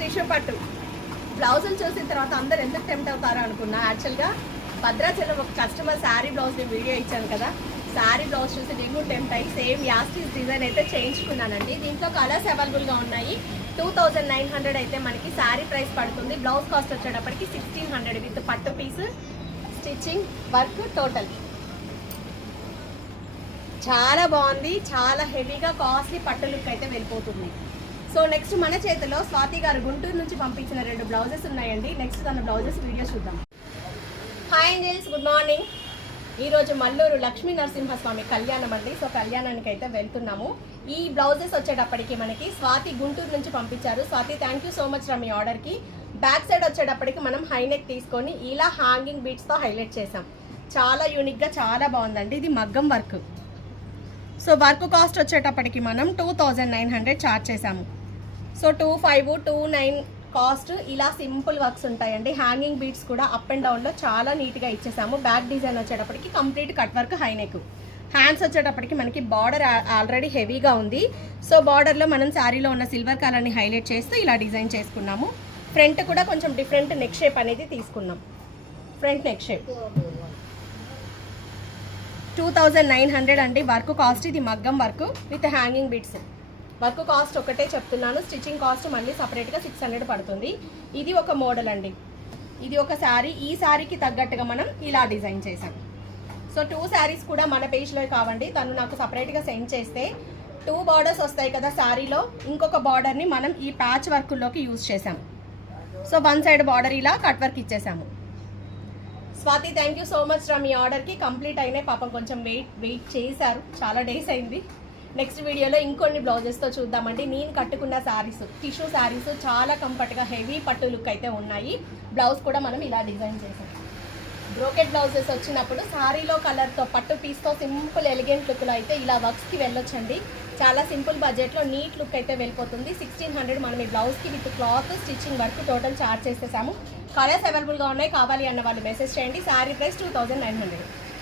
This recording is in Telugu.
టిష్యూ పట్టు బ్లౌజులు చూసిన తర్వాత అందరు ఎందుకు టెంప్ట్ అవుతారో అనుకున్నా. యాక్చువల్గా భద్రాచలం ఒక కస్టమర్ శారీ బ్లౌజ్ నేను వీడియో ఇచ్చాను కదా, శారీ బ్లౌజ్ చూసి నేను టెంప్ట్ అయ్యి సేమ్ యాస్టీస్ డిజైన్ అయితే చేయించుకున్నానండి. దీంట్లో కలర్స్ అవైలబుల్గా ఉన్నాయి. 2900 అయితే మనకి శారీ ప్రైస్ పడుతుంది. బ్లౌజ్ కాస్ట్ వచ్చేటప్పటికి 1600 విత్ పట్టు పీస్, స్టిచ్చింగ్, వర్క్ టోటల్. చాలా బాగుంది, చాలా హెవీగా కాస్ట్లీ పట్టు లుక్ అయితే వెళ్ళిపోతుంది. సో నెక్స్ట్ మన చేతిలో స్వాతి గారు గుంటూరు నుంచి పంపించిన 2 బ్లౌజెస్ ఉన్నాయండి. నెక్స్ట్ తన బ్లౌజెస్ వీడియో చూద్దాం. Hi angels, good morning. ఈరోజు మల్లూరు లక్ష్మీ నరసింహస్వామి కళ్యాణం అండి. సో కళ్యాణానికి అయితే వెళ్తున్నాము. ఈ బ్లౌజెస్ వచ్చేటప్పటికి మనకి స్వాతి గుంటూరు నుంచి పంపించారు. Swathi thank you so much రా మీ ఆర్డర్కి. బ్యాక్ సైడ్ వచ్చేటప్పటికి మనం హైనెక్ తీసుకొని ఇలా హ్యాంగింగ్ బీట్స్తో హైలైట్ చేసాం. చాలా యూనిక్గా చాలా బాగుందండి. ఇది మగ్గం వర్క్. సో వర్క్ కాస్ట్ వచ్చేటప్పటికి మనం 2900 ఛార్జ్ చేసాము. So 25, 29 cost. ఇలా సింపుల్ వర్క్స్ ఉంటాయండి. హ్యాంగింగ్ బీట్స్ కూడా అప్ అండ్ డౌన్లో చాలా నీట్గా ఇచ్చేసాము. బ్యాక్ డిజైన్ వచ్చేటప్పటికి complete cut work high neck. Hands వచ్చేటప్పటికి మనకి బార్డర్ ఆల్రెడీ హెవీగా ఉంది. సో బార్డర్లో మనం శారీలో ఉన్న సిల్వర్ కలర్ని హైలైట్ చేస్తూ ఇలా డిజైన్ చేసుకున్నాము. ఫ్రంట్ కూడా కొంచెం డిఫరెంట్ నెక్ షేప్ అనేది తీసుకున్నాం. ఫ్రంట్ నెక్ షేప్ 2900 అండి వర్క్ కాస్ట్. ఇది మగ్గం work with hanging beads. Work cost ఒకటే చెప్తున్నాను, స్టిచ్చింగ్ కాస్ట్ మళ్ళీ సపరేట్గా 600 పడుతుంది. ఇది ఒక మోడల్ అండి. ఇది ఒక శారీ. ఈ శారీకి తగ్గట్టుగా మనం ఇలా డిజైన్ చేసాం. సో 2 శారీస్ కూడా మన పేజ్లో కావండి. తను నాకు సపరేట్గా సెండ్ చేస్తే 2 బార్డర్స్ వస్తాయి కదా శారీలో, ఇంకొక బార్డర్ని మనం ఈ ప్యాచ్ వర్క్లోకి యూజ్ చేసాం. సో 1 సైడ్ బార్డర్ ఇలా కట్ వర్క్ ఇచ్చేసాము. Swathi thank you so much రా మీ ఆర్డర్కి. కంప్లీట్ అయినాయి. పాపం కొంచెం వెయిట్ చేశారు, చాలా డేస్ అయింది. నెక్స్ట్ వీడియోలో ఇంకొన్ని బ్లౌజెస్తో చూద్దామండి. నేను కట్టుకున్న శారీస్ టిష్యూ శారీస్ చాలా కంఫర్ట్గా హెవీ పట్టు లుక్ అయితే ఉన్నాయి. బ్లౌజ్ కూడా మనం ఇలా డిజైన్ చేసాం. బ్రోకెట్ బ్లౌజెస్ వచ్చినప్పుడు శారీలో కలర్తో పట్టు పీస్తో సింపుల్ ఎలిగెంట్ లుక్లో అయితే ఇలా వర్క్స్కి వెళ్ళొచ్చండి. చాలా సింపుల్ బడ్జెట్లో నీట్ లుక్ అయితే వెళ్ళిపోతుంది. 1600 మనం ఈ బ్లౌజ్కి with cloth, stitching work total charge చేసేసాము. కలర్స్ అవైలబుల్గా ఉన్నాయి. కావాలి అన్న వాళ్ళు మెసేజ్ చేయండి. శారీ ప్రైస్ 2900.